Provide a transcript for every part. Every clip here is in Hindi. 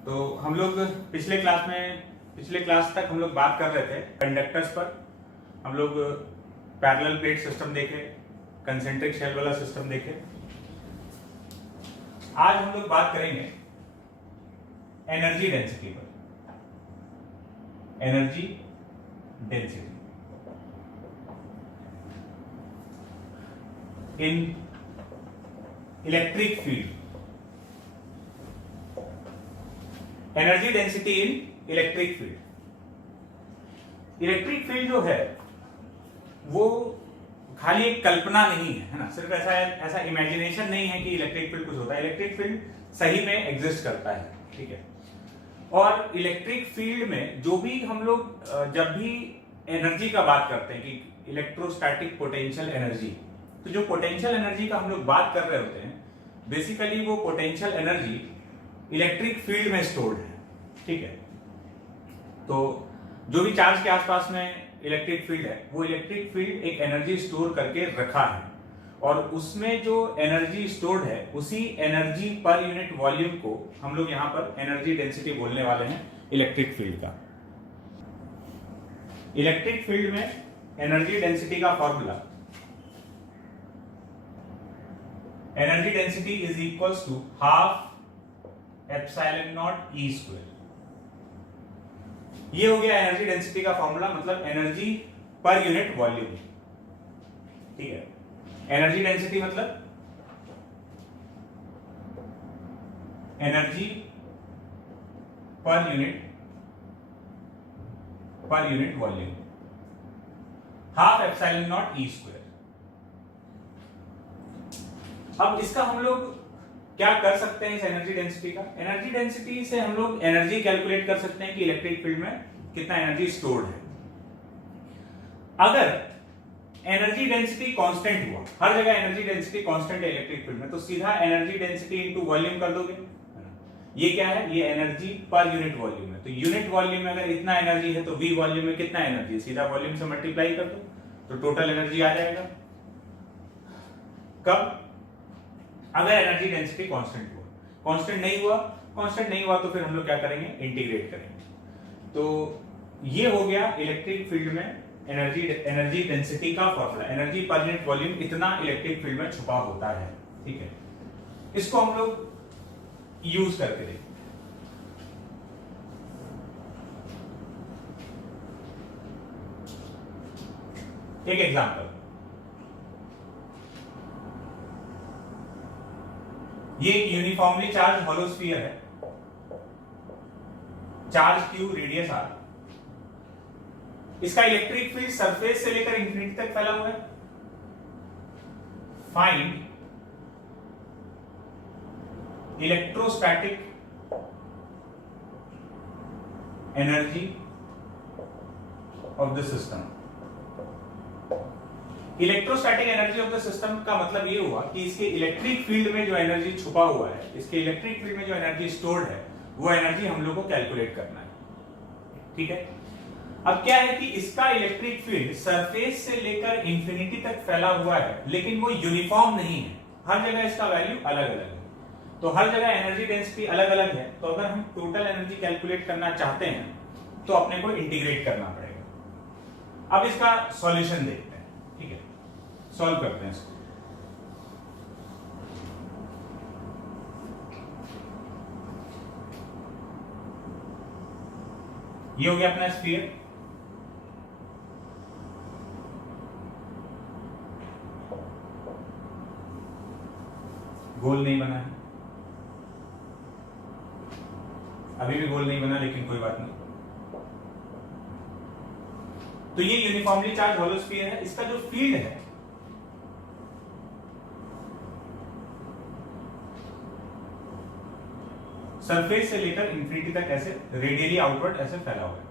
तो हम लोग पिछले क्लास तक हम लोग बात कर रहे थे कंडक्टर्स पर। हम लोग पैरेलल प्लेट सिस्टम देखे, कंसेंट्रिक शेल वाला सिस्टम देखे। आज हम लोग बात करेंगे एनर्जी डेंसिटी पर। Energy density in electric field. Energy density in electric field. Electric field जो है वो खाली एक कल्पना नहीं है ना, सिर्फ ऐसा इमेजिनेशन नहीं है कि इलेक्ट्रिक फील्ड कुछ होता है। इलेक्ट्रिक फील्ड सही में एग्जिस्ट करता है, ठीक है। और इलेक्ट्रिक फील्ड में जो भी हम लोग जब भी एनर्जी का बात करते हैं कि इलेक्ट्रोस्टैटिक पोटेंशियल एनर्जी, तो जो पोटेंशियल एनर्जी का हम लोग बात कर रहे होते हैं बेसिकली वो पोटेंशियल एनर्जी इलेक्ट्रिक फील्ड में स्टोर्ड है, ठीक है। तो जो भी चार्ज के आसपास में इलेक्ट्रिक फील्ड है वो इलेक्ट्रिक फील्ड एक एनर्जी स्टोर करके रखा है, और उसमें जो एनर्जी स्टोर्ड है उसी एनर्जी पर यूनिट वॉल्यूम को हम लोग यहां पर एनर्जी डेंसिटी बोलने वाले हैं इलेक्ट्रिक फील्ड का। इलेक्ट्रिक फील्ड में एनर्जी डेंसिटी का formula, energy density is equals to half epsilon naught E square. ये हो गया एनर्जी डेंसिटी का फॉर्मूला, मतलब एनर्जी पर यूनिट वॉल्यूम, ठीक है। एनर्जी डेंसिटी मतलब energy per unit volume, half epsilon naught E square. अब इसका हम लोग क्या कर सकते हैं इस एनर्जी डेंसिटी का? एनर्जी डेंसिटी से हम लोग एनर्जी कैलकुलेट कर सकते हैं कि इलेक्ट्रिक फील्ड में कितना एनर्जी स्टोर्ड है। अगर एनर्जी डेंसिटी कांस्टेंट हुआ, हर जगह एनर्जी डेंसिटी कांस्टेंट है इलेक्ट्रिक फील्ड में, तो सीधा एनर्जी डेंसिटी इनटू वॉल्यूम कर दोगे। ये क्या है? ये एनर्जी पर यूनिट वॉल्यूम है। तो यूनिट वॉल्यूम में अगर इतना एनर्जी है तो वी वॉल्यूम में कितना एनर्जी है, सीधा वॉल्यूम से मल्टीप्लाई कर दो तो टोटल एनर्जी आ जाएगा। कब? अगर एनर्जी डेंसिटी कांस्टेंट हुआ। कांस्टेंट नहीं हुआ तो फिर हम लोग क्या करेंगे? इंटीग्रेट करेंगे। तो ये हो गया इलेक्ट्रिक फील्ड में एनर्जी डेंसिटी का formula. Energy per unit volume इतना इलेक्ट्रिक फील्ड में छुपा होता है, ठीक है। इसको हम लोग यूज करके देखते हैं। एक एग्जांपल, ये यूनिफॉर्मली चार्ज हॉलो स्फीयर है, चार्ज क्यू, रेडियस आर। इसका इलेक्ट्रिक फील्ड सरफेस से लेकर इंफिनिटी तक फैला हुआ है। Find electrostatic energy of the system. Electrostatic energy of the system का मतलब ये हुआ कि इसके इलेक्ट्रिक फील्ड में जो एनर्जी छुपा हुआ है, इसके इलेक्ट्रिक फील्ड में जो एनर्जी स्टोर्ड है, वो एनर्जी हम लोग को कैलकुलेट करना है, ठीक है। अब क्या है कि इसका इलेक्ट्रिक फील्ड सरफेस से लेकर इंफिनिटी तक फैला हुआ है, लेकिन वो यूनिफॉर्म नहीं है, हर जगह इसका वैल्यू अलग अलग है। तो हर जगह एनर्जी डेंसिटी अलग अलग है, तो अगर हम टोटल एनर्जी कैलकुलेट करना चाहते हैं तो अपने को इंटीग्रेट करना पड़ेगा। अब इसका सॉल्यूशन देखते हैं, ठीक है, सॉल्व करते हैं इसको। ये हो गया अपना स्फीयर। गोल नहीं बना है, अभी भी गोल नहीं बना, लेकिन कोई बात नहीं। तो ये यूनिफॉर्मली चार्ज हॉलो स्फीयर है। इसका जो फील्ड है सरफेस से लेकर इंफिनिटी तक ऐसे रेडियली आउटवर्ड ऐसे फैला हुआ है।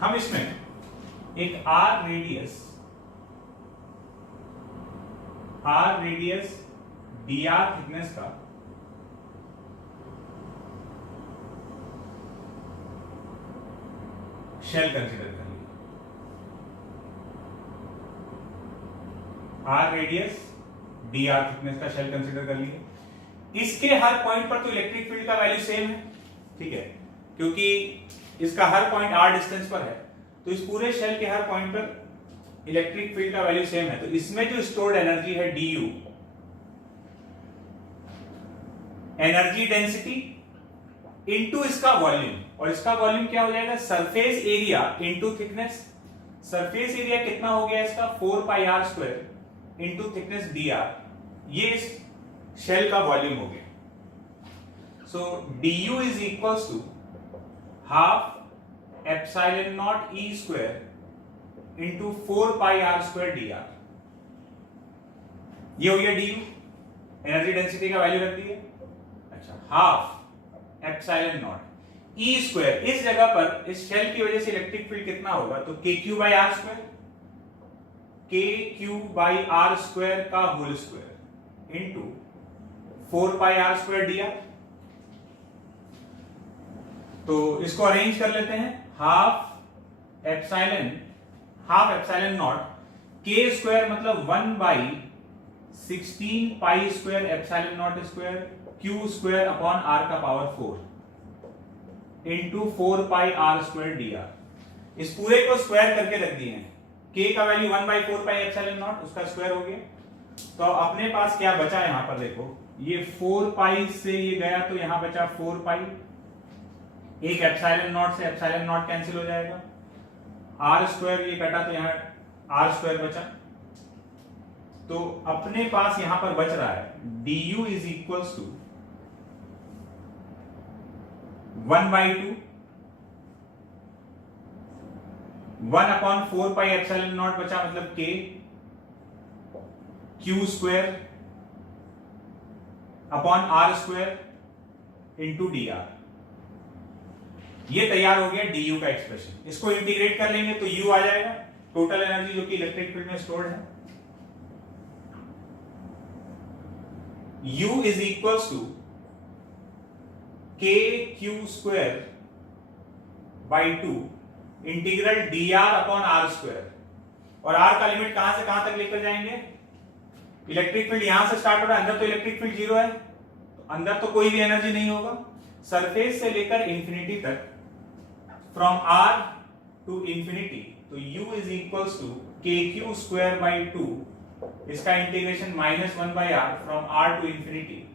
हम इसमें एक आर रेडियस dr थिकनेस का शेल कंसीडर कर लीजिए। R radius, D R thickness का शेल कंसीडर कर लिए। इसके हर पॉइंट पर तो इलेक्ट्रिक फील्ड का वैल्यू सेम है, ठीक है, क्योंकि इसका हर पॉइंट आर डिस्टेंस पर है, तो इस पूरे शेल के हर पॉइंट पर इलेक्ट्रिक फील्ड का वैल्यू सेम है। तो इसमें जो स्टोर्ड एनर्जी है D U, energy density into इसका वॉल्यूम, और इसका वॉल्यूम क्या हो जाएगा, surface area into thickness. Surface area कितना हो गया इसका, 4 pi R square into thickness D R, ये इस शेल का वॉल्यूम हो गया। So D U is equals to half epsilon naught E square into 4 pi R square D R. ये हो गया डी यू, एनर्जी डेंसिटी का वैल्यू रख दिए। अच्छा, half epsilon naught E square, इस जगह पर इस शेल की वजह से इलेक्ट्रिक फील्ड कितना होगा, तो K Q by R square, K Q by R square का whole square into 4 pi R square D R. तो इसको अरेंज कर लेते हैं, half epsilon naught K square मतलब 1 by 16 pi square epsilon naught square Q square upon R का power 4 into 4 pi R square D R. इस पूरे को स्क्वायर करके रख दिए हैं, k का value 1 by 4 pi epsilon not, उसका स्क्वायर हो गया। तो अपने पास क्या बचा, यहां पर देखो, ये 4 पाई से ये गया तो यहां बचा 4 पाई, एक एप्सिलॉन नॉट से एप्सिलॉन नॉट कैंसिल हो जाएगा, आर स्क्वायर ये कटा तो यहां आर स्क्वायर बचा। तो अपने पास यहां पर बच रहा है D U is equals to 1/2 1 upon 4 pi epsilon naught बचा, मतलब K Q square upon R square into D R. ये तैयार हो गया डी यू का एक्सप्रेशन। इसको इंटीग्रेट कर लेंगे तो यू आ जाएगा, टोटल एनर्जी जो कि इलेक्ट्रिक फील्ड में स्टोर्ड है। U is equals to K Q square by 2 integral D R upon R square, और आर का लिमिट कहां से कहां तक लेकर जाएंगे, इलेक्ट्रिक फील्ड यहां से स्टार्ट हो रहा है, अंदर तो इलेक्ट्रिक फील्ड 0 है, तो अंदर तो कोई भी एनर्जी नहीं होगा, सरफेस से लेकर इंफिनिटी तक, फ्रॉम आर टू इंफिनिटी, तो u is equals to K Q square by 2, इसका integration -1 by R from R to infinity.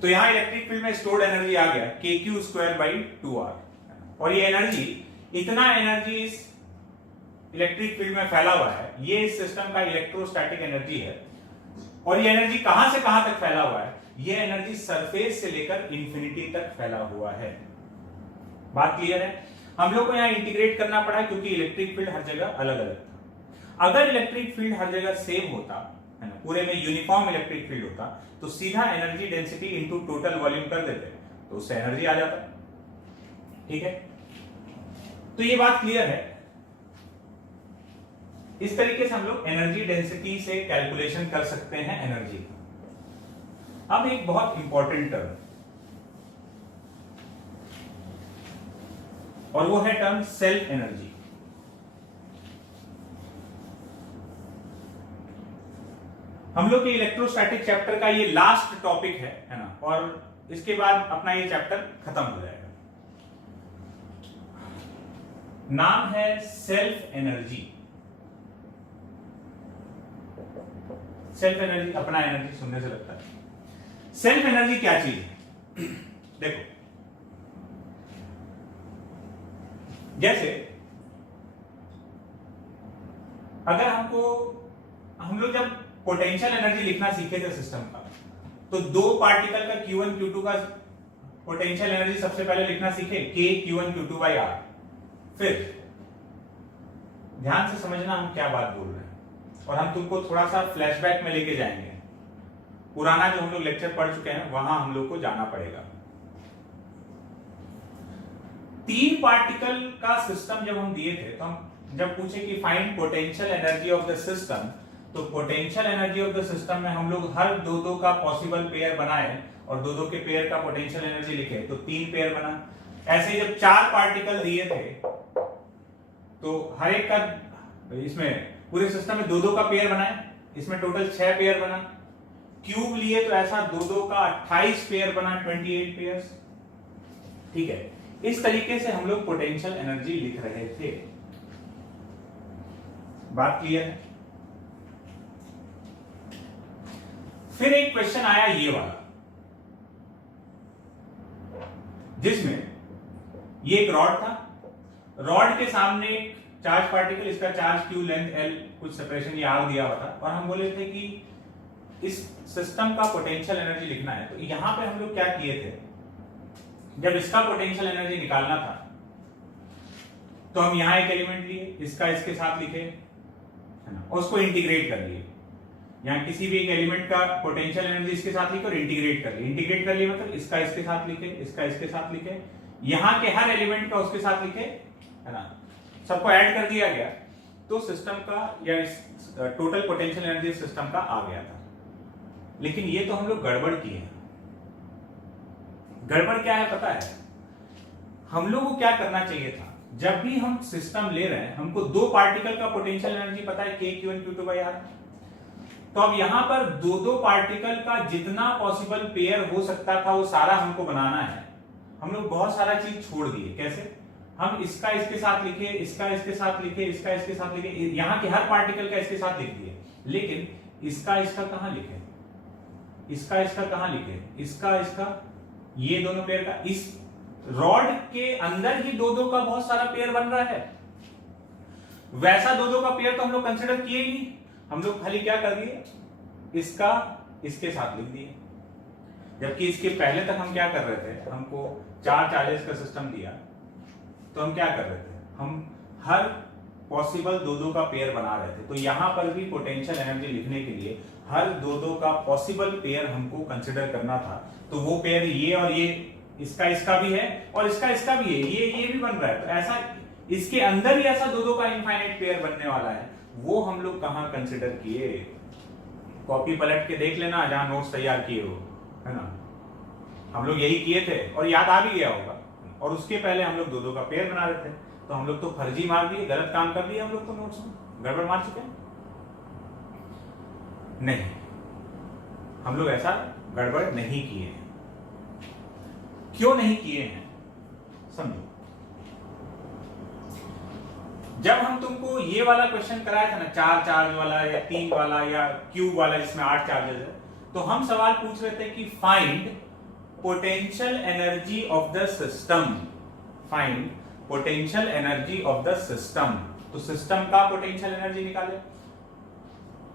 तो यहां इलेक्ट्रिक फील्ड में स्टोर्ड एनर्जी आ गया K Q square by 2r, और ये एनर्जी, इतना एनर्जी इस इलेक्ट्रिक फील्ड में फैला हुआ है, ये इस सिस्टम का इलेक्ट्रोस्टैटिक एनर्जी है। और ये एनर्जी कहां से कहां तक फैला हुआ है, ये एनर्जी सरफेस से लेकर इंफिनिटी तक फैला हुआ है। बात क्लियर है? हम लोग को यहां इंटीग्रेट करना पड़ा क्योंकि इलेक्ट्रिक फील्ड हर जगह अलग अलग था। अगर इलेक्ट्रिक फील्ड हर जगह सेम होता है ना, पूरे में यूनिफॉर्म इलेक्ट्रिक फील्ड होता, तो सीधा energy density into total volume कर देते, तो उससे एनर्जी आ जाता। ठीक है, तो ये बात क्लियर है। इस तरीके से हम लोग एनर्जी डेंसिटी से कैलकुलेशन कर सकते हैं एनर्जी का। अब एक बहुत इंपॉर्टेंट टर्म, और वो है टर्म सेल्फ एनर्जी। हम लोग के इलेक्ट्रोस्टैटिक चैप्टर का ये लास्ट टॉपिक है ना, और इसके बाद अपना ये चैप्टर खत्म हो जाएगा। नाम है सेल्फ एनर्जी। सेल्फ एनर्जी, अपना एनर्जी सुनने से लगता है। सेल्फ एनर्जी क्या चीज है? देखो, जैसे अगर हम लोग जब पोटेंशियल एनर्जी लिखना सीखे थे सिस्टम का, तो दो पार्टिकल का Q1 Q2 का पोटेंशियल एनर्जी सबसे पहले लिखना सीखे, K Q1 Q2 by R। फिर ध्यान से समझना हम क्या बात बोल रहे हैं, और हम तुमको थोड़ा सा फ्लैशबैक में लेके जाएंगे। पुराना जो हम लोग लेक्चर पढ़ चुके हैं वहां हम लोग को जाना पड़ेगा। 3 पार्टिकल का सिस्टम जब हम दिए थे, तो हम जब पूछे कि find potential energy of the system, तो potential energy of the system में हम लोग हर दो का पॉसिबल पेयर बनाए और दो के पेयर का पोटेंशियल एनर्जी लिखे, तो 3 पेयर बना। ऐसे जब 4 पार्टिकल दिए थे तो हर एक का इसमें पूरे सिस्टम में 2-2 का पेयर बनाए, इसमें टोटल 6 पेयर बना। क्यूब लिए तो ऐसा 2-2 का 28 पेयर बना, 28 पेयर्स। ठीक है, इस तरीके से हम लोग पोटेंशियल एनर्जी लिख रहे थे। बात क्लियर है? फिर एक क्वेश्चन आया ये वाला, जिसमें ये एक रॉड था, रॉड के सामने एक चार्ज पार्टिकल, इसका चार्ज क्यू, लेंथ एल, कुछ सेपरेशन ये आर दिया हुआ था, और हम बोले थे कि इस सिस्टम का पोटेंशियल एनर्जी लिखना है। तो यहां पे हम लोग क्या किए थे, जब इसका पोटेंशियल एनर्जी निकालना था तो हम यहां एक एलिमेंट लिए, इसका इसके साथ लिखे, है ना, और उसको इंटीग्रेट कर लिए। यहां किसी भी एक एलिमेंट का पोटेंशियल एनर्जी इसके साथ लिखे और इंटीग्रेट कर लिए। इंटीग्रेट कर लिए मतलब इसका इसके साथ लिखे, इसका इसके साथ लिखे, यहां के हर एलिमेंट का उसके साथ लिखे, है ना, सबको ऐड कर दिया गया, तो सिस्टम का या टोटल पोटेंशियल एनर्जी सिस्टम का आ गया था। लेकिन ये तो हम लोग गड़बड़ किए हैं। गड़बड़ क्या है पता है? हम लोग को क्या करना चाहिए था, जब भी हम सिस्टम ले रहे हैं, हमको 2 पार्टिकल का पोटेंशियल एनर्जी पता है, k q1 q2 by r। तो अब यहां पर 2-2 पार्टिकल का जितना पॉसिबल पेयर हो सकता था वो सारा हमको बनाना है। हम लोग बहुत सारा चीज छोड़ दिए। कैसे? हम इसका इसके साथ लिखे, इसका इसके साथ लिखे, इसका इसके साथ लिखे, यहां के हर पार्टिकल का इसके साथ लिख दिए, लेकिन इसका इसका कहां लिखे, इसका इसका कहां लिखे, इसका इसका, ये दोनों पेयर का, इस रॉड के अंदर ही 2-2 का बहुत सारा पेयर बन रहा है। वैसा 2-2 का पेयर तो हम लोग कंसिडर किए ही नहीं, हम लोग खाली क्या कर दिए, इसका इसके साथ लिख दिए। जबकि इसके पहले तक हम क्या कर रहे थे, हमको 4 चार्जेस का सिस्टम दिया, तो हम क्या कर रहे थे, हम हर पॉसिबल 2-2 का पेयर बना रहे थे। तो यहां पर भी पोटेंशियल एनर्जी लिखने के लिए हर 2-2 का पॉसिबल पेयर हमको कंसिडर करना था। तो वो पेयर ये और ये, इसका इसका भी है और इसका इसका भी है, ये भी बन रहा है। तो ऐसा इसके अंदर ही ऐसा 2-2 का इनफाइनाइट पेयर बनने वाला है, वो हम लोग कहां कंसिडर किए। कॉपी पलट के देख लेना जहां नोट्स तैयार किए हो, है ना, हम लोग यही किए थे और याद आ भी गया होगा। और उसके पहले हम लोग 2-2 का पेयर बना रहे थे, तो हम लोग तो फर्जी मार दिए, गलत काम कर दिए हम लोग, तो नोट्स में गड़बड़ मार चुके हैं। नहीं, हम लोग ऐसा गड़बड़ नहीं किए हैं। क्यों नहीं किए हैं समझो। जब हम तुमको ये वाला क्वेश्चन कराया था ना, 4 चार्ज वाला या 3 वाला या क्यूब वाला जिसमें 8 चार्जेस है, तो हम सवाल पूछ रहे थे कि find potential energy of the system, find potential energy of the system. तो सिस्टम का पोटेंशियल एनर्जी निकाले।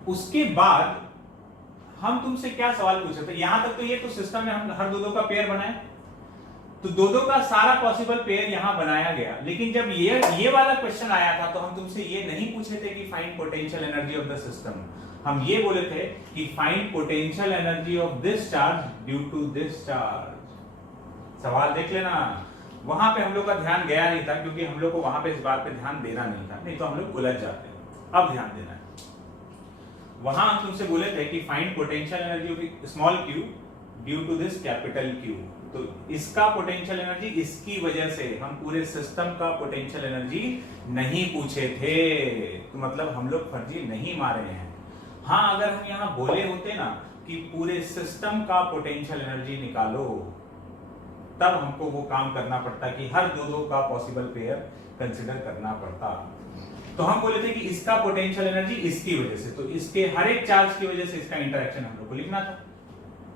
उसके बाद हम तुमसे क्या सवाल पूछे थे, यहां तक तो ये तो सिस्टम में हम हर 2-2 का पेयर बनाए, तो 2-2 का सारा पॉसिबल पेयर यहां बनाया गया। लेकिन जब ये वाला क्वेश्चन आया था तो हम तुमसे ये नहीं पूछे थे कि find potential energy of the system, हम ये बोले थे कि find potential energy of this charge due to this charge. सवाल देख लेना, वहां पे हम लोग का ध्यान गया नहीं था, क्योंकि हम लोग को वहां पे इस बात पे ध्यान देना नहीं था, नहीं तो हम लोग उलझ जाते। अब ध्यान देना है। वहां हम तुमसे बोले थे कि find potential energy of small Q due to this capital Q. तो इसका पोटेंशियल एनर्जी, इसकी वजह से हम पूरे सिस्टम का पोटेंशियल एनर्जी नहीं पूछे थे। तो मतलब हम लोग फर्जी नहीं मारे हैं। हाँ, अगर हम यहां बोले होते ना कि पूरे सिस्टम का पोटेंशियल एनर्जी निकालो, तब हमको वो काम करना पड़ता कि हर 2-2 का पॉसिबल पेयर कंसिडर करना पड़ता। तो हम बोले थे कि इसका पोटेंशियल एनर्जी इसकी वजह से, तो इसके हर एक चार्ज की वजह से इसका इंटरेक्शन हम लोग को लिखना था,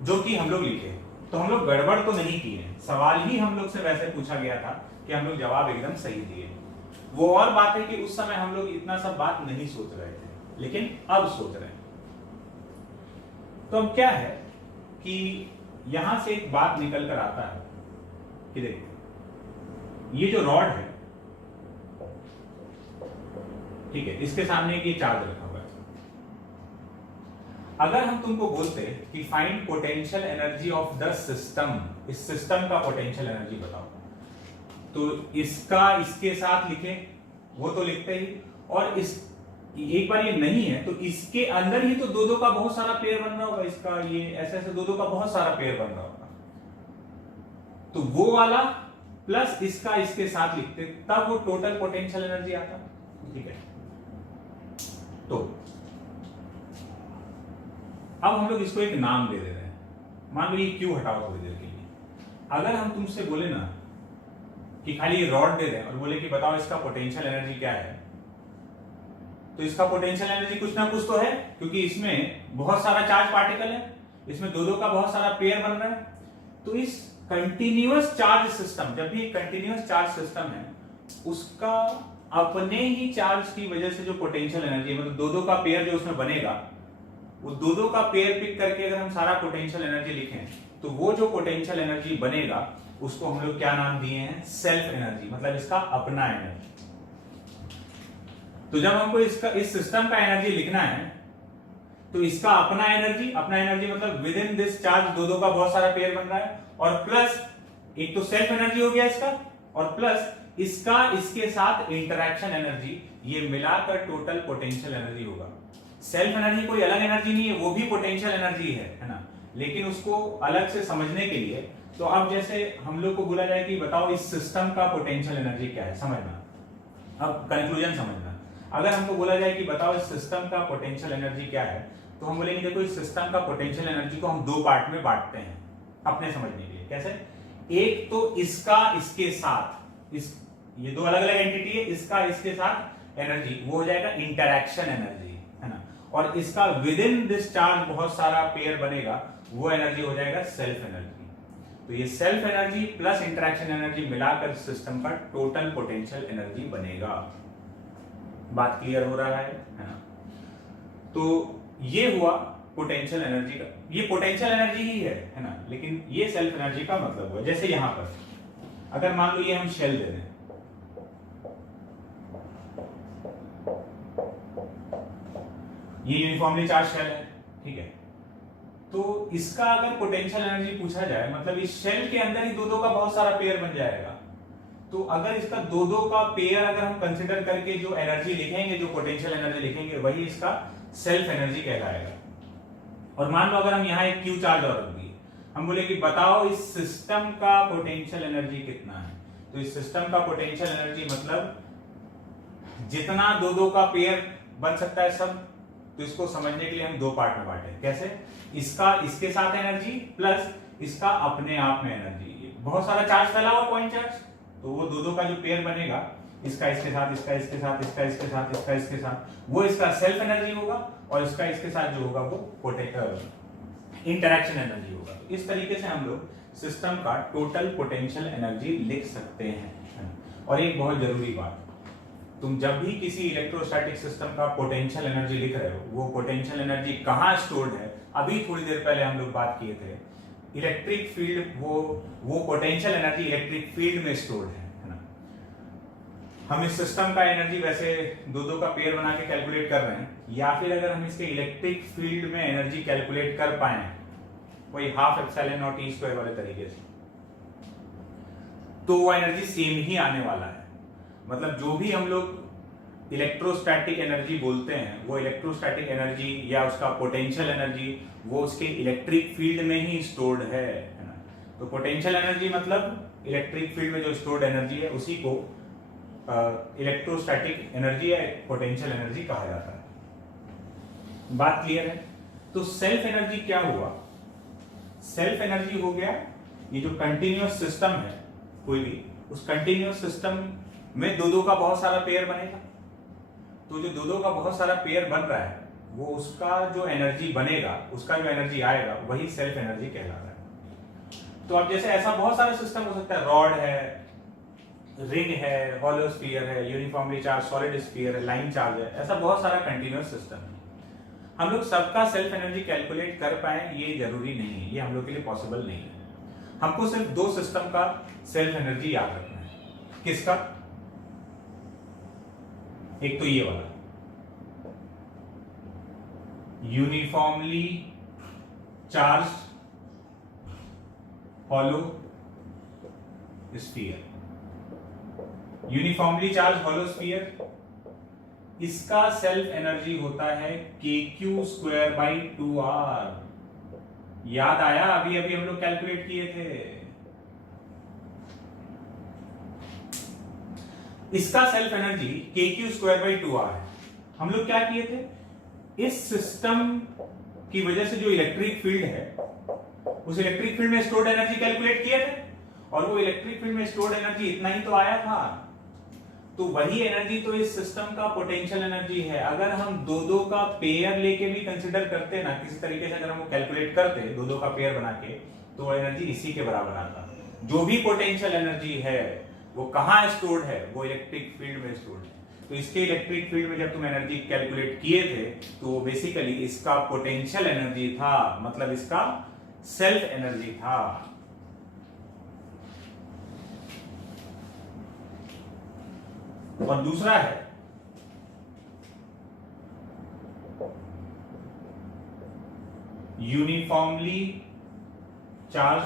जो कि हम लोग लिखे। तो हम लोग गड़बड़ तो नहीं किए, सवाल ही हम लोग से वैसे पूछा गया था कि हम लोग जवाब एकदम सही दिए। वो और बात है कि उस समय हम लोग इतना सब बात नहीं सोच रहे थे, लेकिन अब सोच रहे हैं। तो अब क्या है कि यहां से एक बात निकल कर आता है कि देखो, ये जो रॉड है, ठीक है, इसके सामने एक ये चार्ज रखा हुआ है। अगर हम तुमको बोलते कि find potential energy of the system, इस सिस्टम का पोटेंशियल एनर्जी बताओ, तो इसका इसके साथ लिखे, वो तो लिखते ही, और इस एक बार ये नहीं है तो इसके अंदर ही तो 2-2 का बहुत सारा पेयर बन रहा होगा, इसका ये ऐसे ऐसे 2-2 का बहुत सारा पेयर बन रहा होगा। तो वो वाला प्लस इसका इसके साथ लिखते, तब वो टोटल पोटेंशियल एनर्जी आता। ठीक है, तो अब हम लोग इसको एक नाम दे दे रहे हैं। मान लो ये क्यू हटाओ थोड़ी देर के लिए। अगर हम तुमसे बोले ना कि खाली ये रॉड दे दें और बोले कि बताओ इसका पोटेंशियल एनर्जी क्या है, तो इसका पोटेंशियल एनर्जी कुछ ना कुछ तो है, क्योंकि इसमें बहुत सारा चार्ज पार्टिकल है, इसमें दो दो का बहुत सारा पेयर बन रहा है। तो इस कंटिन्यूअस चार्ज सिस्टम, जब भी एक कंटिन्यूअस चार्ज सिस्टम है, उसका अपने ही चार्ज की वजह से जो पोटेंशियल एनर्जी, मतलब दो दो का पेयर जो उसमें बनेगा, वो दो दो का पेयर पिक करके अगर हम सारा पोटेंशियल एनर्जी लिखें, तो वो जो पोटेंशियल एनर्जी बनेगा उसको हम लोग क्या नाम दिए हैं, सेल्फ एनर्जी, मतलब इसका अपना एनर्जी। तो जब हमको इसका इस सिस्टम का एनर्जी लिखना है, तो इसका अपना एनर्जी, अपना एनर्जी मतलब विद इन दिस चार्ज दो दो का बहुत सारा पेयर बन रहा है, और प्लस एक तो सेल्फ एनर्जी हो गया इसका, और प्लस इसका इसके साथ इंटरेक्शन एनर्जी, ये मिलाकर टोटल पोटेंशियल एनर्जी होगा। सेल्फ एनर्जी कोई अलग एनर्जी नहीं है, वो भी पोटेंशियल एनर्जी है ना, लेकिन उसको अलग से समझने के लिए, तो अब जैसे हम लोग को बोला जाए कि बताओ इस सिस्टम का पोटेंशियल एनर्जी क्या है, समझना, अब कंक्लूजन समझना। अगर हमको बोला जाए कि बताओ इस सिस्टम का पोटेंशियल एनर्जी क्या है, तो हम बोलेंगे देखो इस सिस्टम का पोटेंशियल एनर्जी को हम दो पार्ट में बांटते हैं अपने समझने के लिए। कैसे? एक तो इसका इसके साथ, इस ये दो अलग अलग एंटिटी है, इसका इसके साथ एनर्जी, वो हो जाएगा इंटरैक्शन एनर्जी, है ना, और इसका विद इन दिस चार्ज बहुत सारा पेयर बनेगा, वो एनर्जी हो जाएगा सेल्फ एनर्जी। तो ये self energy plus interaction energy मिलाकर सिस्टम का टोटल पोटेंशियल एनर्जी बनेगा। बात क्लियर हो रहा है ना? तो ये हुआ पोटेंशियल एनर्जी का, ये पोटेंशियल एनर्जी ही है ना, लेकिन ये सेल्फ एनर्जी का मतलब हुआ। जैसे यहां पर अगर मान लो ये हम शेल दे दें, ये यूनिफॉर्मली चार्ज शेल है, ठीक है, तो इसका अगर पोटेंशियल एनर्जी पूछा जाए, मतलब इस शेल के अंदर ही दो दो का बहुत सारा पेयर बन जाएगा। तो अगर इसका दो दो का पेयर अगर हम कंसिडर करके जो एनर्जी लिखेंगे, जो पोटेंशियल एनर्जी लिखेंगे, वही इसका सेल्फ एनर्जी कहलाएगा। और मान लो अगर हम यहाँ एक क्यू चार्ज और रख दिए, हम बोले कि बताओ इस सिस्टम का पोटेंशियल एनर्जी कितना है, तो इस सिस्टम का पोटेंशियल एनर्जी मतलब जितना दो दो का पेयर बन सकता है सब, तो इसको समझने के लिए हम दो पार्ट में बांटे। कैसे? इसका इसके साथ एनर्जी प्लस इसका अपने आप में एनर्जी। बहुत सारा चार्ज फैला हुआ पॉइंट चार्ज, तो वो दो दो का जो पेयर बनेगा, इसका इसके साथ, इसका इसके साथ, इसका इसके साथ, इसका इसके साथ, वो इसका सेल्फ एनर्जी होगा, और इसका इसके साथ जो होगा वो इंटरैक्शन एनर्जी होगा। तो इस तरीके से हम लोग सिस्टम का टोटल पोटेंशियल एनर्जी लिख सकते हैं। और एक बहुत जरूरी बात, तुम जब भी किसी इलेक्ट्रोस्टैटिक सिस्टम का पोटेंशियल एनर्जी लिख रहे हो, वो पोटेंशियल एनर्जी कहाँ स्टोर्ड है, अभी थोड़ी देर पहले हम लोग बात किए थे, इलेक्ट्रिक फील्ड, वो पोटेंशियल एनर्जी इलेक्ट्रिक फील्ड में स्टोर्ड है ना। हम इस सिस्टम का एनर्जी वैसे दो दो का पेयर बना के कैलकुलेट कर रहे हैं, या फिर अगर हम इसके इलेक्ट्रिक फील्ड में एनर्जी कैलकुलेट कर पाए, वही half epsilon naught E square वाले तरीके से, तो वो एनर्जी सेम ही आने वाला है। मतलब जो भी हम लोग इलेक्ट्रोस्टैटिक एनर्जी बोलते हैं, वो इलेक्ट्रोस्टैटिक एनर्जी या उसका पोटेंशियल एनर्जी, वो उसके इलेक्ट्रिक फील्ड में ही स्टोर्ड है ना। तो पोटेंशियल एनर्जी मतलब इलेक्ट्रिक फील्ड में जो स्टोर्ड एनर्जी है, उसी को इलेक्ट्रोस्टैटिक एनर्जी या पोटेंशियल एनर्जी कहा जाता है। बात क्लियर है? तो सेल्फ एनर्जी क्या हुआ? सेल्फ एनर्जी हो गया ये जो कंटिन्यूअस सिस्टम है कोई भी, उस कंटिन्यूअस सिस्टम में दो दो का बहुत सारा पेयर बनेगा, तो जो दो दो का बहुत सारा पेयर बन रहा है, वो उसका जो एनर्जी बनेगा, उसका जो एनर्जी आएगा, वही सेल्फ एनर्जी कहला रहा है। तो अब जैसे ऐसा बहुत सारा सिस्टम हो सकता है, रॉड है, रिंग है, हॉलो स्फीयर है, यूनिफॉर्मली चार्ज सॉलिड स्फीयर है, लाइन चार्ज है, ऐसा बहुत सारा कंटिन्यूअस सिस्टम है। हम लोग सबका सेल्फ एनर्जी कैलकुलेट कर पाए ये जरूरी नहीं है, ये हम लोग के लिए पॉसिबल नहीं है। हमको सिर्फ दो सिस्टम का सेल्फ एनर्जी याद रखना है। किसका? एक तो ये वाला uniformly charge hollow sphere, uniformly charge hollow sphere, इसका सेल्फ एनर्जी होता है kq²/2r। याद आया? अभी अभी हम लोग कैलकुलेट किए थे। इसका सेल्फ एनर्जी kq²/2r है। हम लोग क्या किए थे, इस सिस्टम की वजह से जो इलेक्ट्रिक फील्ड है उस इलेक्ट्रिक फील्ड में स्टोर्ड एनर्जी कैलकुलेट किए थे, और वो इलेक्ट्रिक फील्ड में स्टोर्ड एनर्जी इतना ही तो आया था। तो वही एनर्जी तो इस सिस्टम का पोटेंशियल एनर्जी है। अगर हम दो दो का पेयर लेके भी कंसिडर करते ना, किसी तरीके से अगर हम वो कैलकुलेट करते दो दो का पेयर बना के, तो एनर्जी इसी के बराबर आता। जो भी पोटेंशियल एनर्जी है वो कहां स्टोर्ड है, वो इलेक्ट्रिक फील्ड में स्टोर्ड है। तो इसके इलेक्ट्रिक फील्ड में जब तुम एनर्जी कैलकुलेट किए थे तो बेसिकली इसका पोटेंशियल एनर्जी था, मतलब इसका सेल्फ एनर्जी था। और दूसरा है uniformly charge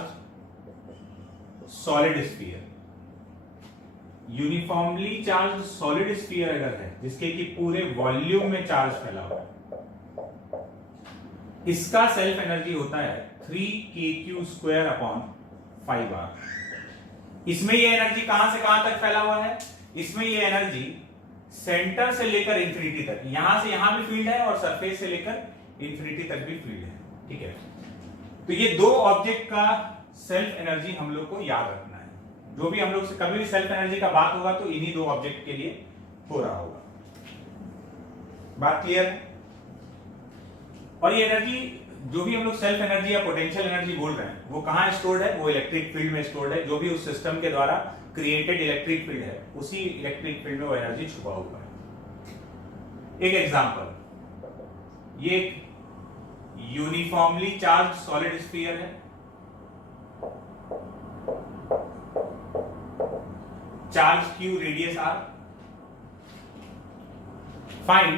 solid sphere. Uniformly charge solid sphere अगर है जिसके कि पूरे वॉल्यूम में चार्ज फैला हुआ है, इसका सेल्फ एनर्जी होता है 3kq²/5r। इसमें ये एनर्जी कहां से कहां तक फैला हुआ है, इसमें ये एनर्जी सेंटर से लेकर इंफिनिटी तक, यहां से यहां भी फील्ड है और सरफेस से लेकर इंफिनिटी तक भी फील्ड है, ठीक है। तो ये दो ऑब्जेक्ट का सेल्फ एनर्जी हम लोग को याद रखना है। जो भी हम लोग से कभी भी सेल्फ एनर्जी का बात होगा तो इन्हीं दो ऑब्जेक्ट के लिए हो रहा होगा। बात क्लियर है? और ये एनर्जी जो भी हम लोग सेल्फ एनर्जी या पोटेंशियल एनर्जी बोल रहे हैं वो कहां स्टोर्ड है, वो इलेक्ट्रिक फील्ड में स्टोर्ड है। जो भी उस सिस्टम के द्वारा क्रिएटेड इलेक्ट्रिक फील्ड है उसी इलेक्ट्रिक फील्ड में वो एनर्जी छुपा हुआ है। एक एग्जांपल, ये एक यूनिफॉर्मली चार्ज सॉलिड स्फीयर है, charge q, radius r। Find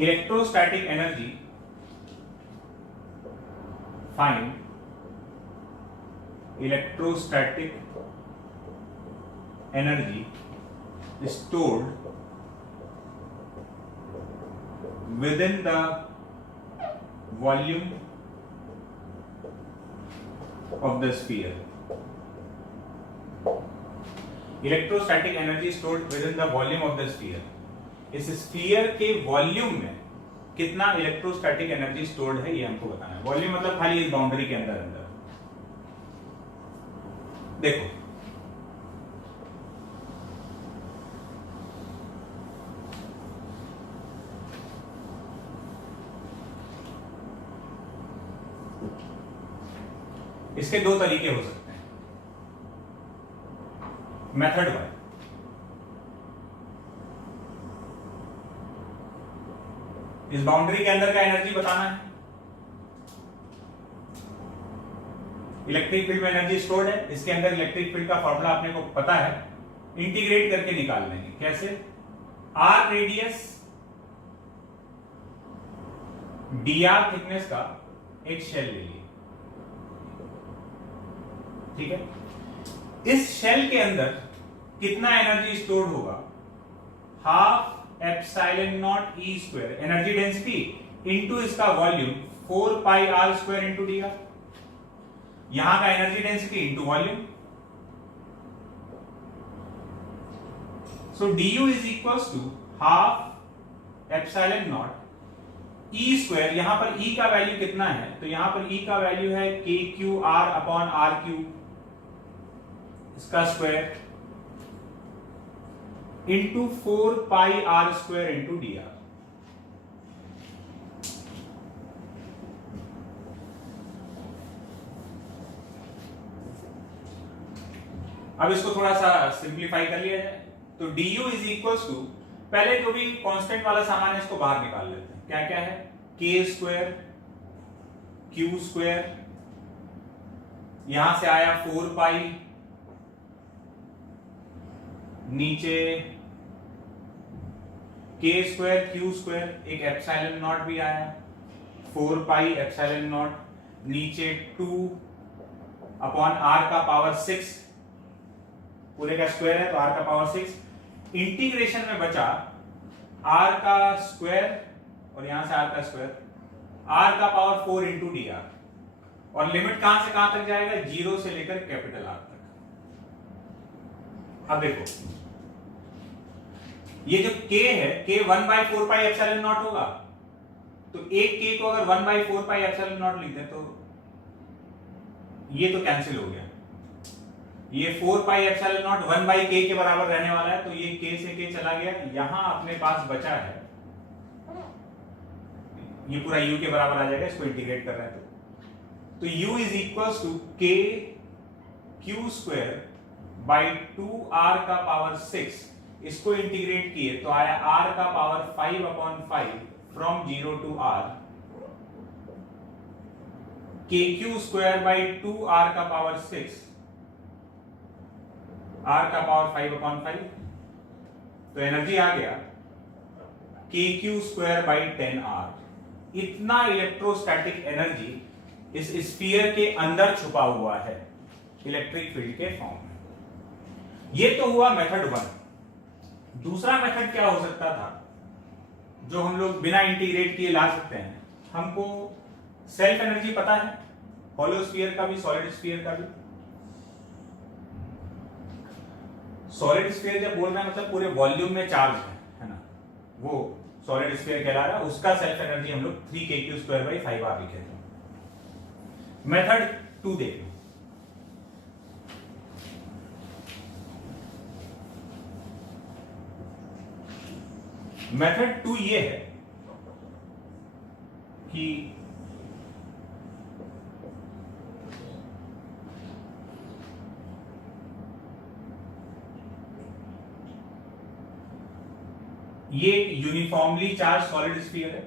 electrostatic energy, find electrostatic energy stored within the volume of the sphere। Electrostatic energy stored with in the volume of the sphere. इस स्फीयर के वॉल्यूम में कितना इलेक्ट्रोस्टैटिक एनर्जी स्टोर्ड है ये हमको बताना है। वॉल्यूम मतलब खाली इस बाउंड्री के अंदर अंदर। देखो इसके दो तरीके हो सकते हैं। मेथड 1, इस बाउंड्री के अंदर का एनर्जी बताना है। इलेक्ट्रिक फील्ड में एनर्जी स्टोर्ड है, इसके अंदर इलेक्ट्रिक फील्ड का फॉर्मूला अपने को पता है, इंटीग्रेट करके निकाल लेंगे। कैसे? आर रेडियस dr थिकनेस का एक शेल ले लिए, ठीक है। इस शेल के अंदर कितना एनर्जी स्टोर्ड होगा? 12ε0 e², एनर्जी डेंसिटी इनटू इसका वॉल्यूम 4πr² इंटू dr। यहां का energy density into volume, so du is equals to 12ε0 e²। यहां पर e का वैल्यू कितना है, तो यहां पर e का वैल्यू है kqr/r3 इसका square into 4πr² into dr। अब इसको थोड़ा सा सिंप्लीफाई कर लिया जाए तो du इज इक्वल टू, पहले जो भी कांस्टेंट वाला सामान है इसको बाहर निकाल लेते हैं। क्या क्या है? k², q², यहां से आया 4π, नीचे k² q², एक ε0 भी आया, 4πε0, नीचे 2/r का पावर 6, पूरे का स्क्वायर है तो r का पावर 6, इंटीग्रेशन में बचा r का स्क्वायर और यहां से r का स्क्वायर, r का पावर 4 इंटू dr। और लिमिट कहां से कहां तक जाएगा? 0 से लेकर कैपिटल R तक। अब देखो ये जो k है k 1/4πε0 होगा, तो एक k को अगर 1/4πε0 लिख दें तो ये तो कैंसिल हो गया, ये 4πε0 1/k के बराबर रहने वाला है, तो ये k से k चला गया, यहां अपने पास बचा है ये पूरा u के बराबर आ जाएगा, इसको इंटीग्रेट कर रहे हैं तो u is equals to k q square by 2r का पावर 6, इसको इंटीग्रेट किए तो आया r का power 5/5 from 0 to r, kq square by 2r का पावर 6, r का पावर 5/5, तो एनर्जी आ गया kq स्क्वायर बाई 10r। इतना इलेक्ट्रोस्टैटिक एनर्जी इस स्फीयर के अंदर छुपा हुआ है इलेक्ट्रिक फील्ड के फॉर्म में। ये तो हुआ मेथड 1। दूसरा मेथड क्या हो सकता था जो हम लोग बिना इंटीग्रेट किए ला सकते हैं? हमको सेल्फ एनर्जी पता है, हॉलो स्फीयर का भी सॉलिड स्फीयर का भी। सॉलिड स्फीयर जब बोल रहे हैं मतलब पूरे वॉल्यूम में चार्ज है ना, वो सॉलिड स्फीयर कहला रहा है, उसका सेल्फ एनर्जी हम लोग 3kq स्क्वायर बाई 5r लिखे थे। मेथड 2 देख लो। मेथड 2 ये है कि ये यूनिफॉर्मली चार्ज सॉलिड स्फीयर है,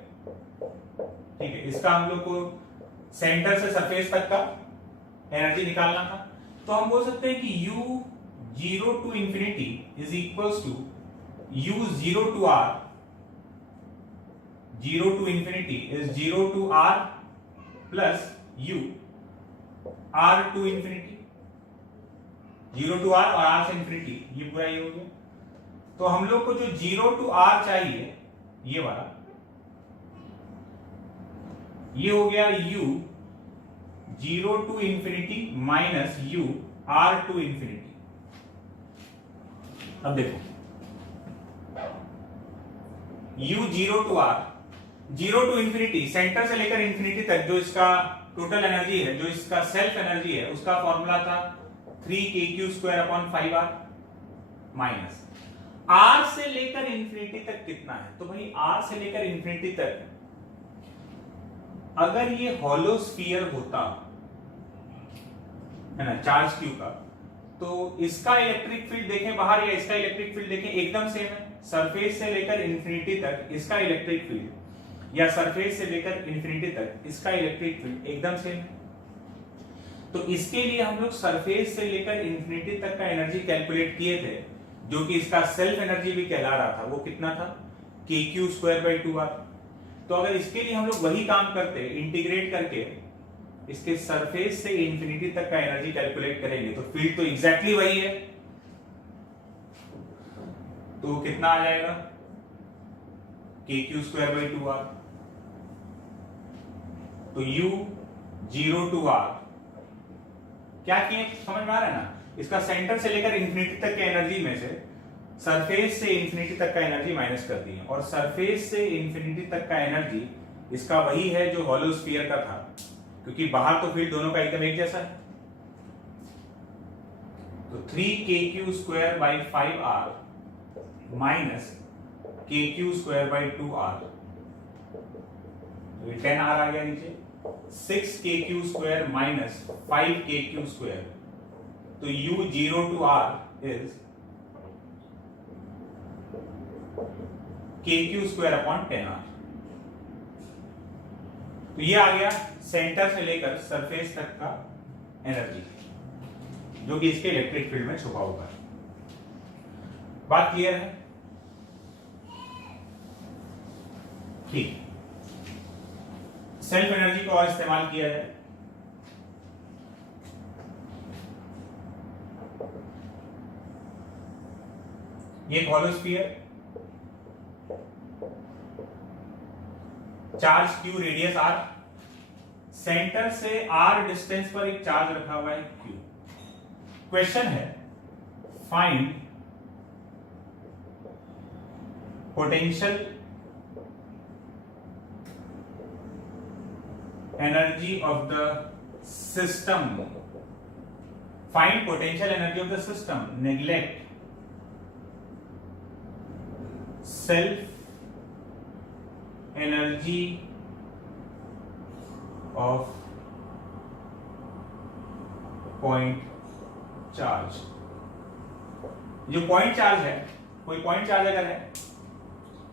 ठीक है। इसका हम लोग को सेंटर से सरफेस तक का एनर्जी निकालना था, तो हम बोल सकते हैं कि u 0 to infinity is equals to u 0 to r, 0 to infinity is 0 to r plus u r to infinity, 0 to r और r से इंफिनिटी, ये पूरा ये हो गया। तो हम लोग को जो 0 टू r चाहिए ये वाला, ये हो गया u 0 to infinity minus u r to infinity. अब देखो u 0 to r, 0 to infinity centre से लेकर इंफिनिटी तक जो इसका टोटल एनर्जी है, जो इसका सेल्फ एनर्जी है, उसका फॉर्मूला था 3kq square upon 5r minus r से लेकर इंफिनिटी तक कितना है। तो भाई r से लेकर इंफिनिटी तक अगर ये हॉलो स्फीयर होता है ना चार्ज q का, तो इसका इलेक्ट्रिक फील्ड देखें बाहर या इसका इलेक्ट्रिक फील्ड देखें एकदम सेम है। सरफेस से लेकर इंफिनिटी तक इसका इलेक्ट्रिक फील्ड या सरफेस से लेकर इंफिनिटी तक इसका इलेक्ट्रिक फील्ड एकदम सेम है। तो इसके लिए हम लोग सरफेस से लेकर इंफिनिटी तक का एनर्जी कैलकुलेट किए थे, जो कि इसका सेल्फ एनर्जी भी कहला रहा था, वो कितना था kq स्क्वायर बाई 2r। तो अगर इसके लिए हम लोग वही काम करते, इंटीग्रेट करके इसके सरफेस से इंफिनिटी तक का एनर्जी कैलकुलेट करेंगे, तो फील्ड तो एग्जैक्टली वही है, तो कितना आ जाएगा kq स्क्वायर बाई 2r। तो u 0 टू r क्या किए समझ में आ रहा है ना, इसका सेंटर से लेकर इंफिनिटी तक के एनर्जी में से सरफेस से इंफिनिटी तक का एनर्जी माइनस कर दिए, और सरफेस से इंफिनिटी तक का एनर्जी इसका वही है जो हॉलो स्फीयर का था, क्योंकि बाहर तो फील्ड दोनों का एकदम एक जैसा है। तो 3kq square by 5r minus kq square by 2r, तो 10r आ गया नीचे, 6kq square minus 5kq square, तो u 0 to r is kq square upon 10r। तो ये आ गया सेंटर से लेकर सरफेस तक का एनर्जी, जो कि इसके इलेक्ट्रिक फील्ड में छुपा हुआ है। बात क्लियर है? ठीक, सेल्फ एनर्जी को और इस्तेमाल किया जाए। ये hollow sphere, charge q, radius r, centre से r डिस्टेंस पर एक चार्ज रखा हुआ है q। क्वेश्चन है find potential energy of the system, find potential energy of the system, neglect self energy of point charge. जो पॉइंट चार्ज है, कोई पॉइंट चार्ज अगर है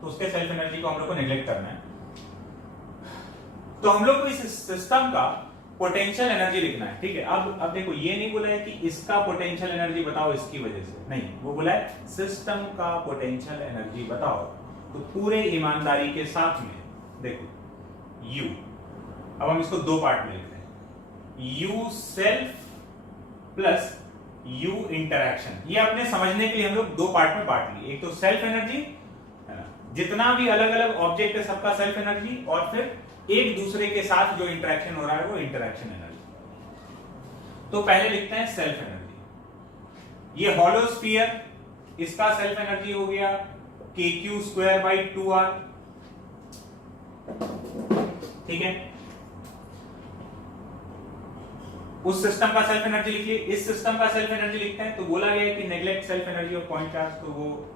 तो उसके सेल्फ एनर्जी को हम लोग को नेग्लेक्ट करना है। तो हम लोग को इस सिस्टम का पोटेंशियल एनर्जी लिखना है, ठीक है। अब देखो, ये नहीं बोला है कि इसका पोटेंशियल एनर्जी बताओ इसकी वजह से, नहीं, वो बोला है सिस्टम का पोटेंशियल एनर्जी बताओ। तो पूरे ईमानदारी के साथ में देखो U, अब हम इसको दो पार्ट में लिखते हैं, U self plus U interaction. ये अपने समझने के लिए हम लोग दो पार्ट में बांट लिए, एक तो सेल्फ एनर्जी है ना, जितना भी अलग अलग ऑब्जेक्ट है सबका सेल्फ एनर्जी, और फिर एक दूसरे के साथ जो इंटरेक्शन हो रहा है वो इंटरेक्शन एनर्जी। तो पहले लिखते हैं सेल्फ एनर्जी। ये हॉलो स्फीयर, इसका सेल्फ एनर्जी हो गया kq²/2r, ठीक है। उस सिस्टम का सेल्फ एनर्जी लिखिए, इस सिस्टम का सेल्फ एनर्जी लिखते हैं। तो बोला गया है कि neglect self energy of point charge, तो वो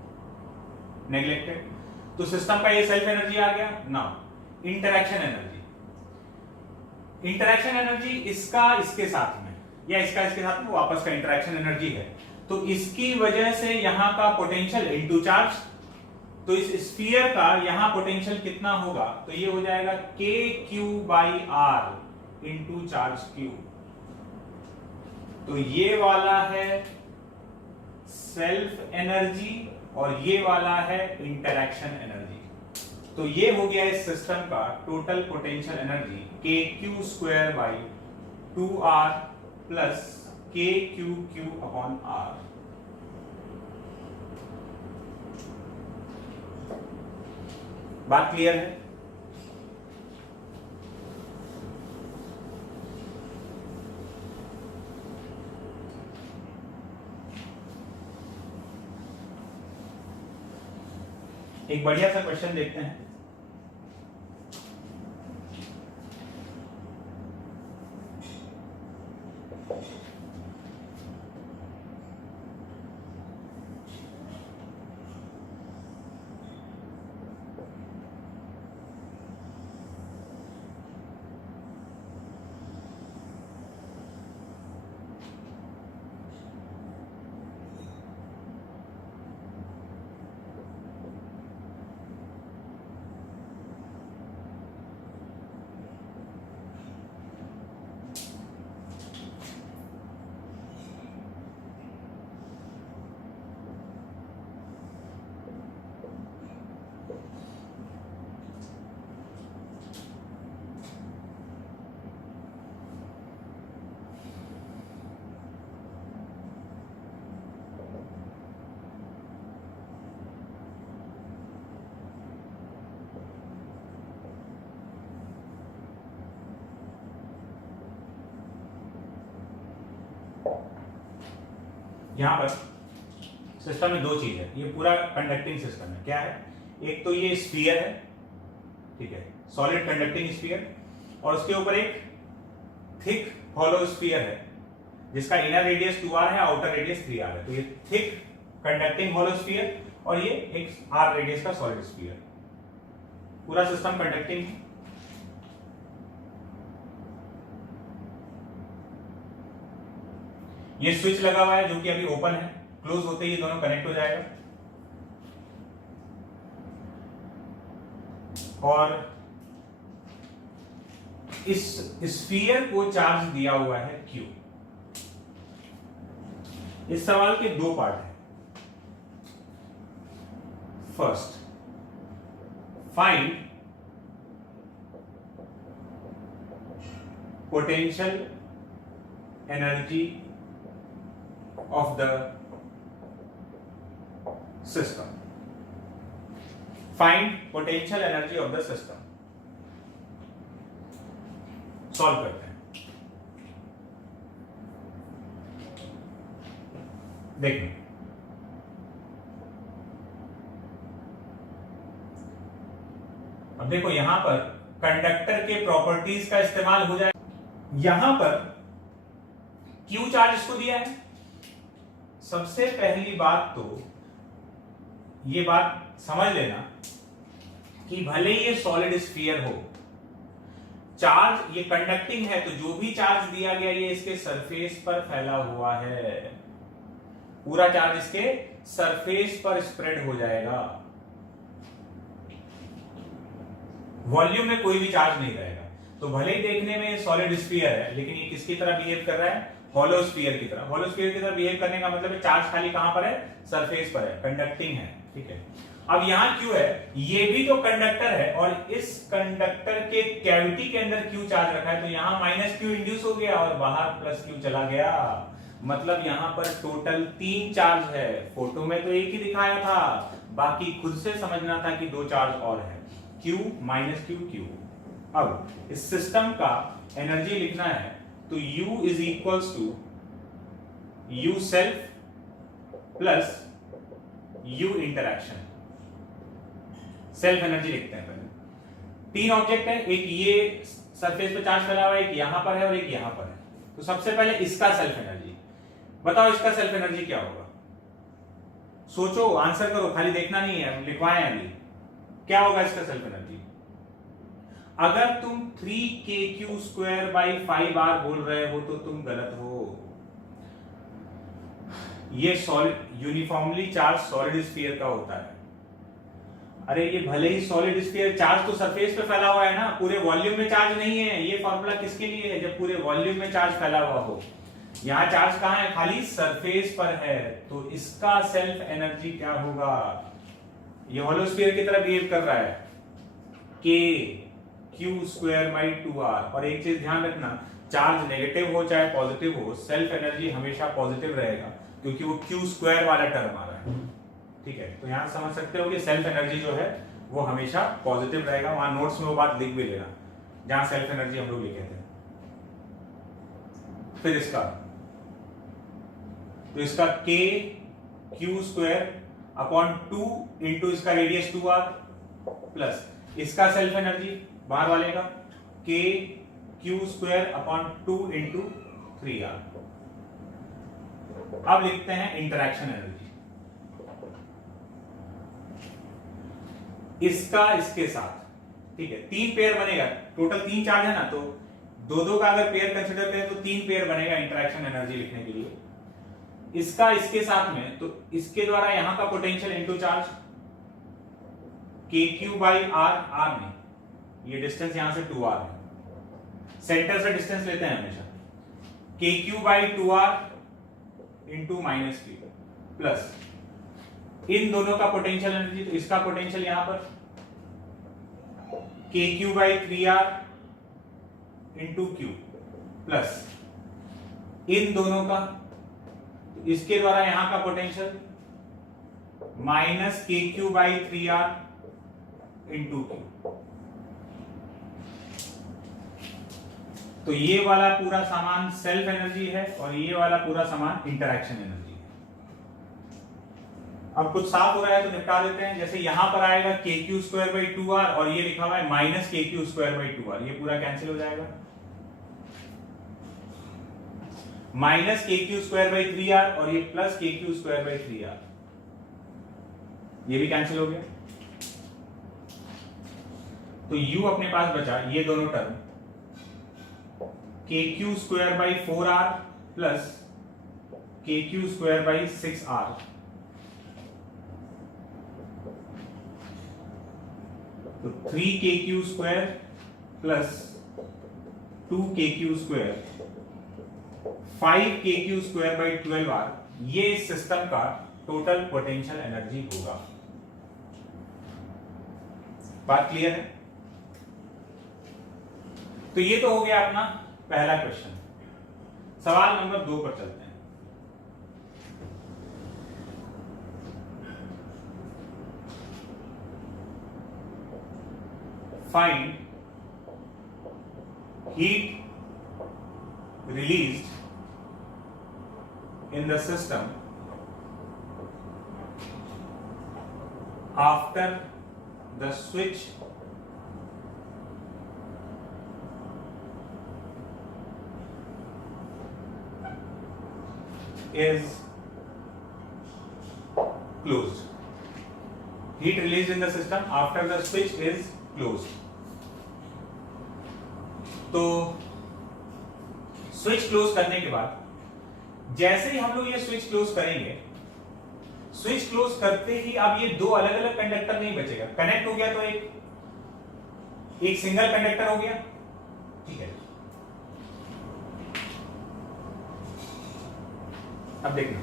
नेग्लेक्टेड। तो सिस्टम का ये सेल्फ एनर्जी आ गया। Now interaction energy, interaction energy इसका इसके साथ में या इसका इसके साथ में वापस का इंटरैक्शन एनर्जी है। तो इसकी वजह से यहां का पोटेंशियल इनटू चार्ज, तो इस स्फीयर का यहां पोटेंशियल कितना होगा, तो ये हो जाएगा kq/r इनटू चार्ज q। तो ये वाला है सेल्फ एनर्जी और ये वाला है इंटरैक्शन एनर्जी। तो ये हो गया इस सिस्टम का total potential energy kq²/2r plus kqqr। बात क्लियर है? एक बढ़िया सा क्वेश्चन देखते हैं। यहां पर सिस्टम में दो चीज है, ये पूरा कंडक्टिंग सिस्टम है। क्या है? एक तो ये स्फीयर है, ठीक है, सॉलिड कंडक्टिंग स्फीयर, और उसके ऊपर एक थिक हॉलो स्फीयर है जिसका इनर रेडियस 2r है, आउटर रेडियस 3r है। तो ये थिक कंडक्टिंग हॉलो स्फीयर और ये एक r रेडियस का सॉलिड स्फीयर। पूरा सिस्टम कंडक्टिंग है। ये स्विच लगा हुआ है जो कि अभी ओपन है, क्लोज होते ही ये दोनों कनेक्ट हो जाएगा। और इस स्फीयर को चार्ज दिया हुआ है Q। इस सवाल के दो पार्ट हैं। First, find potential energy of the system. Find potential energy of the system. Solve करते हैं। देखिए, अब देखो यहां पर कंडक्टर के प्रॉपर्टीज का इस्तेमाल हो जाए। यहां पर क्यू चार्ज इसको दिया है। सबसे पहली बात तो ये बात समझ लेना कि भले ही ये सॉलिड स्फीयर हो, चार्ज ये कंडक्टिंग है, तो जो भी चार्ज दिया गया ये इसके सरफेस पर फैला हुआ है, पूरा चार्ज इसके सरफेस पर स्प्रेड हो जाएगा, वॉल्यूम में कोई भी चार्ज नहीं रहेगा। तो भले ही देखने में सॉलिड स्फीयर है, लेकिन ये किसकी तरह बिहेव कर रहा है? हॉलो स्फीयर की तरह। हॉलो स्फीयर की तरह बिहेव करने का मतलब है चार्ज खाली कहां पर है? सरफेस पर है, कंडक्टिंग है, ठीक है। अब यहां क्यू है, ये भी तो कंडक्टर है, और इस कंडक्टर के कैविटी के अंदर क्यू चार्ज रखा है, तो यहां माइनस क्यू इंड्यूस हो गया और बाहर प्लस क्यू चला गया। मतलब यहां पर टोटल 3 चार्ज है। फोटो में तो एक ही दिखाया था, बाकी खुद से समझना था कि 2 चार्ज और है, क्यू माइनस क्यू क्यू। अब इस सिस्टम का एनर्जी लिखना है तो U is equals to U self plus U interaction. Self energy लिखते हैं पहले। 3 ऑब्जेक्ट है, एक ये सरफेस पे चार्ज फैला हुआ है, एक यहां पर है और एक यहां पर है। तो सबसे पहले इसका सेल्फ एनर्जी बताओ, इसका सेल्फ एनर्जी क्या होगा? सोचो, आंसर करो, खाली देखना नहीं है, लिखवाएं अभी। क्या होगा इसका सेल्फ एनर्जी? अगर तुम 3kq²/5r बोल रहे हो तो तुम गलत हो। ये solid uniformly charge solid sphere का होता है। अरे ये भले ही सॉलिड स्फीयर, चार्ज तो सरफेस पे फैला हुआ है ना, पूरे वॉल्यूम में चार्ज नहीं है। ये फॉर्मूला किसके लिए है? जब पूरे वॉल्यूम में चार्ज फैला हुआ हो। यहां चार्ज कहां है? खाली सरफेस पर है। तो इसका सेल्फ एनर्जी क्या होगा? ये हॉलो स्फीयर की तरह बिहेव कर रहा है, kq²/2r। और एक चीज ध्यान रखना, चार्ज नेगेटिव हो चाहे पॉजिटिव हो, सेल्फ एनर्जी हमेशा पॉजिटिव रहेगा, क्योंकि वो q² वाला टर्म आ रहा है, ठीक है। तो यहां समझ सकते हो कि सेल्फ एनर्जी जो है वो हमेशा पॉजिटिव रहेगा। वहां नोट्स में वो बात लिख भी लेना, जहां सेल्फ एनर्जी हम लोग लिखे थे। फिर इसका तो इसका kq²/2 इंटू इसका रेडियस 2r प्लस इसका सेल्फ एनर्जी बाहर वाले का kq²/2 इंटू 3r। अब लिखते हैं इंटरैक्शन एनर्जी। इसका इसके साथ, ठीक है, 3 पेयर बनेगा। टोटल 3 चार्ज है ना, तो 2-2 का अगर पेयर कंसिडर करें तो 3 पेयर बनेगा इंटरैक्शन एनर्जी लिखने के लिए। इसका इसके साथ में, तो इसके द्वारा यहां का potential into charge kq/r, r में ये डिस्टेंस यहां से 2r है, सेंटर से डिस्टेंस लेते हैं हमेशा, kq/2r इंटू -q प्लस इन दोनों का पोटेंशियल एनर्जी, तो इसका पोटेंशियल यहां पर kq/3r इंटू q प्लस इन दोनों का, तो इसके द्वारा यहां का पोटेंशियल -kq/3r इंटू q। तो ये वाला पूरा सामान सेल्फ एनर्जी है और ये वाला पूरा सामान इंटरैक्शन एनर्जी है। अब कुछ साफ हो रहा है तो निपटा देते हैं। जैसे यहां पर आएगा kq²/2r और ये लिखा हुआ है -kq²/2r, ये पूरा कैंसिल हो जाएगा। -kq²/3r और ये प्लस kq²/3r, ये भी कैंसिल हो गया। तो u अपने पास बचा ये दोनों टर्म, kq²/4r प्लस kq²/6r, तो 3kq² प्लस 2kq², 5kq²/12r, ये इस सिस्टम का टोटल पोटेंशियल एनर्जी होगा। बात क्लियर है? तो ये तो हो गया अपना पहला क्वेश्चन। सवाल नंबर 2 पर चलते हैं। Find heat released in the system after the switch is closed. Heat released in the system after the switch is closed. तो स्विच क्लोज करने के बाद जैसे ही हम लोग ये स्विच क्लोज करेंगे, स्विच क्लोज करते ही अब ये दो अलग अलग कंडक्टर नहीं बचेगा, कनेक्ट हो गया तो एक सिंगल कंडक्टर हो गया, ठीक है। अब देखना,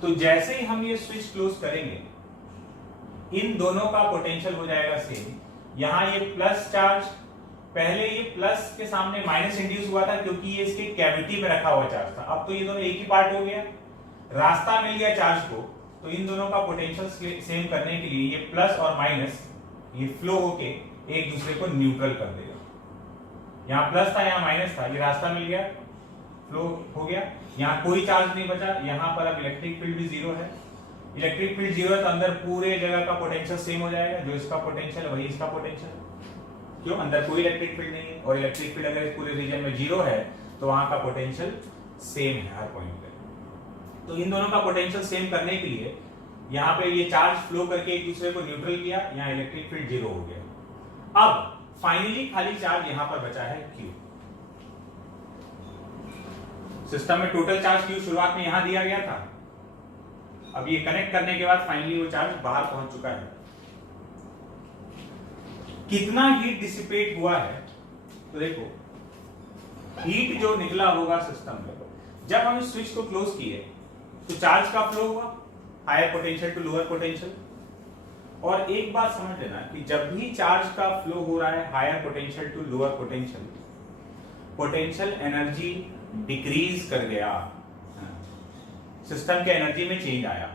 तो जैसे ही हम ये स्विच क्लोज करेंगे, इन दोनों का पोटेंशियल हो जाएगा सेम। यहां ये प्लस चार्ज, पहले ये प्लस के सामने माइनस इंड्यूस हुआ था क्योंकि ये इसके कैविटी में रखा हुआ चार्ज था। अब तो ये दोनों एक ही पार्ट हो गया, रास्ता मिल गया चार्ज को, तो इन दोनों का पोटेंशियल सेम करने के लिए ये प्लस और माइनस ये फ्लो होके एक दूसरे को न्यूट्रल कर देगा। यहाँ प्लस था, यहाँ माइनस था, ये रास्ता मिल गया, फ्लो हो गया, यहाँ कोई चार्ज नहीं बचा। यहाँ पर अब इलेक्ट्रिक फील्ड भी जीरो है। इलेक्ट्रिक फील्ड जीरो है तो अंदर पूरे जगह का पोटेंशियल सेम हो जाएगा, जो इसका पोटेंशियल है वही इसका पोटेंशियल। क्यों? अंदर कोई इलेक्ट्रिक फील्ड नहीं है, और इलेक्ट्रिक फील्ड अगर इस पूरे रीजन में जीरो है तो वहां का पोटेंशियल सेम है हर पॉइंट पे। तो इन दोनों का पोटेंशियल सेम करने के लिए यहाँ पे ये चार्ज फ्लो करके एक दूसरे को न्यूट्रल किया, यहाँ इलेक्ट्रिक फील्ड जीरो हो गया। अब फाइनली खाली चार्ज यहां पर बचा है Q। सिस्टम में टोटल चार्ज Q शुरुआत में यहां दिया गया था, अब ये कनेक्ट करने के बाद फाइनली वो चार्ज बाहर पहुंच चुका है। कितना हीट डिसिपेट हुआ है, तो देखो हीट जो निकला होगा सिस्टम में, जब हम इस स्विच को क्लोज किए तो चार्ज का फ्लो हुआ higher potential to lower potential. और एक बात समझ लेना कि जब भी चार्ज का फ्लो हो रहा है higher potential to lower potential, potential energy decrease कर गया, सिस्टम के एनर्जी में चेंज आया,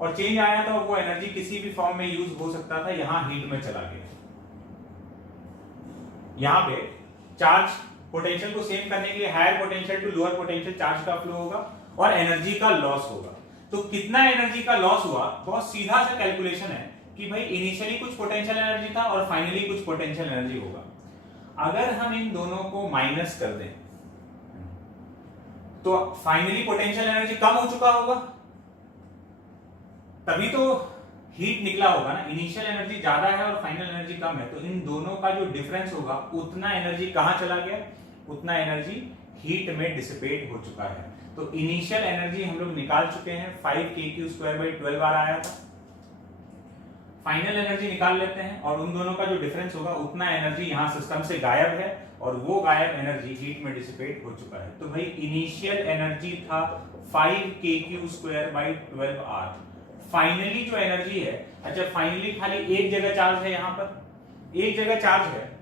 और चेंज आया तो वो एनर्जी किसी भी फॉर्म में यूज हो सकता था, यहां हीट में चला गया। यहां पे चार्ज पोटेंशियल को सेम करने के लिए higher potential to lower potential charge का फ्लो होगा और एनर्जी का लॉस होगा। तो कितना एनर्जी का लॉस हुआ, बहुत सीधा सा कैलकुलेशन है कि भाई इनिशियली कुछ पोटेंशियल एनर्जी था और फाइनली कुछ पोटेंशियल एनर्जी होगा। अगर हम इन दोनों को माइनस कर दें तो फाइनली पोटेंशियल एनर्जी कम हो चुका होगा, तभी तो हीट निकला होगा ना। इनिशियल एनर्जी ज्यादा है और फाइनल एनर्जी कम है, तो इन दोनों का जो डिफरेंस होगा उतना एनर्जी कहां चला गया, उतना एनर्जी हीट में डिसिपेट हो चुका है। तो इनिशियल एनर्जी हम लोग निकाल चुके हैं, 5kq²/12 बार आया था। फाइनल एनर्जी निकाल लेते हैं और उन दोनों का जो डिफरेंस होगा उतना एनर्जी यहां सिस्टम से गायब है, और वो गायब एनर्जी हीट में डिसिपेट हो चुका है। तो भाई इनिशियल एनर्जी था 5kq²/12r। फाइनली जो एनर्जी है, अच्छा फाइनली खाली एक जगह चार्ज है, यहां पर एक जगह चार्ज है,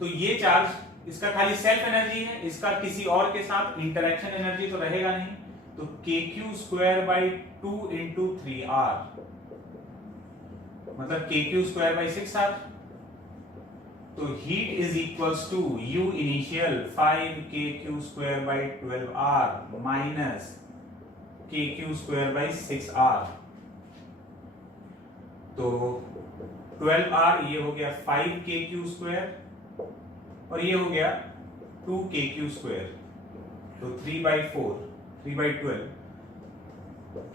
तो ये चार्ज इसका खाली सेल्फ एनर्जी है, इसका किसी और के साथ इंटरेक्शन एनर्जी तो रहेगा नहीं। तो kq²/2 × 3r मतलब kq²/6r। तो heat is equals to U initial 5kq²/12r minus kq²/6r। तो 12r ये हो गया 5kq², और ये हो गया 2kq², तो 3/4 3/12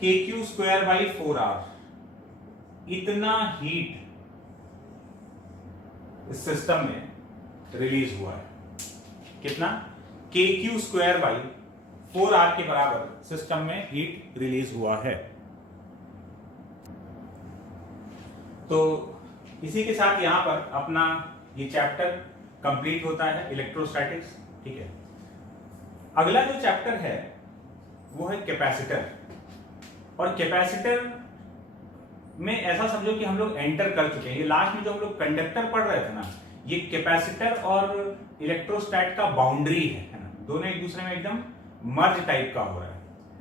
kq²/4r। इतना हीट इस सिस्टम में रिलीज हुआ है। कितना? kq²/4r के बराबर सिस्टम में हीट रिलीज हुआ है। तो इसी के साथ यहां पर अपना ये चैप्टर कंप्लीट होता है, इलेक्ट्रोस्टैटिक्स। ठीक है, अगला जो चैप्टर है वो है कैपेसिटर। और कैपेसिटर में ऐसा समझो कि हम लोग एंटर कर चुके हैं। ये लास्ट में जो हम लोग कंडक्टर पढ़ रहे थे ना, ये कैपेसिटर और इलेक्ट्रोस्टैट का बाउंड्री है ना, दोनों एक दूसरे में एकदम मर्ज टाइप का हो रहा है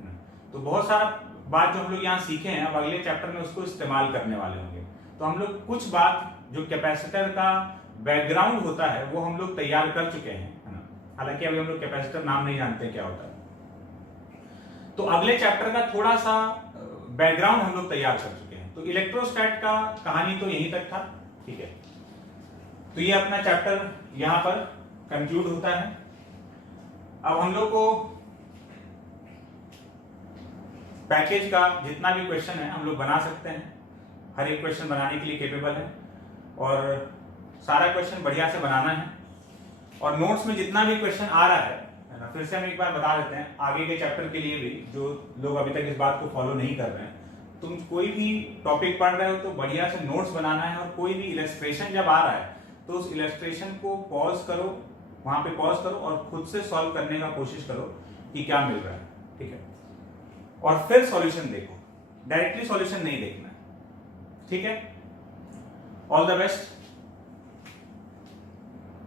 ना। तो बहुत सारा बात जो हम लोग यहाँ सीखे हैं, अब अगले चैप्टर में उसको इस्तेमाल करने वाले होंगे। तो हम लोग कुछ बात जो कैपेसिटर का बैकग्राउंड होता है वो हम लोग तैयार कर चुके हैं, है ना। हालांकि अभी हम लोग कैपेसिटर नाम नहीं जानते क्या होता है। तो अगले चैप्टर का थोड़ा सा बैकग्राउंड हम लोग तैयार कर चुके हैं। तो इलेक्ट्रोस्टैट का कहानी तो यहीं तक था। ठीक है, तो ये अपना चैप्टर यहां पर कंक्लूड होता है। अब हम लोग को पैकेज का जितना भी क्वेश्चन है हम लोग बना सकते हैं, हर एक क्वेश्चन बनाने के लिए केपेबल है और सारा क्वेश्चन बढ़िया से बनाना है। और नोट्स में जितना भी क्वेश्चन आ रहा है ना, फिर से हम एक बार बता देते हैं आगे के चैप्टर के लिए भी, जो लोग अभी तक इस बात को फॉलो नहीं कर रहे हैं, तुम कोई भी टॉपिक पढ़ रहे हो तो बढ़िया से नोट्स बनाना है और कोई भी इलस्ट्रेशन जब आ रहा है तो उस इलस्ट्रेशन को पॉज करो, वहां पे पॉज करो और खुद से सॉल्व करने का कोशिश करो कि क्या मिल रहा है, ठीक है। और फिर सॉल्यूशन देखो, डायरेक्टली सॉल्यूशन नहीं देखना है, ठीक है। All the best.